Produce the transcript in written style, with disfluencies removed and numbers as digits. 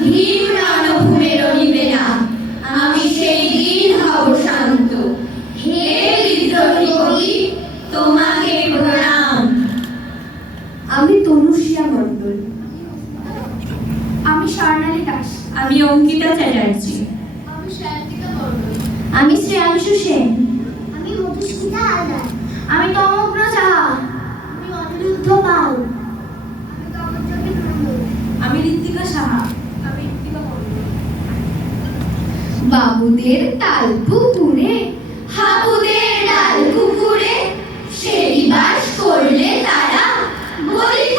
ভীম রণভূমেরও নিবে না, আমি সেই দিন হব শান্ত। হে বিদ্রোহী কবি, তোমাকে প্রণাম। আমি তনুশ্রিয়া মণ্ডল। আমি স্বর্ণালী দাস। আমি অঙ্কিতা চ্যাটার্জি। আমি শ্রেয়াঙ্কিতা মণ্ডল। আমি শ্রেয়াংশু সেন। আমি মধুস্মিতা হালদার। আমি তমগ্ন সাহা। আমি অনিরুদ্ধ পাল। আমি তপজ্যোতি মণ্ডল। আমি ঋত্বিকা সাহা। আমি ঋত্বিকা মণ্ডল। বাবুদের তাল পুকুরে, হাবুদের ডাল কুকুরে, সেই বাস করলে তারা বলি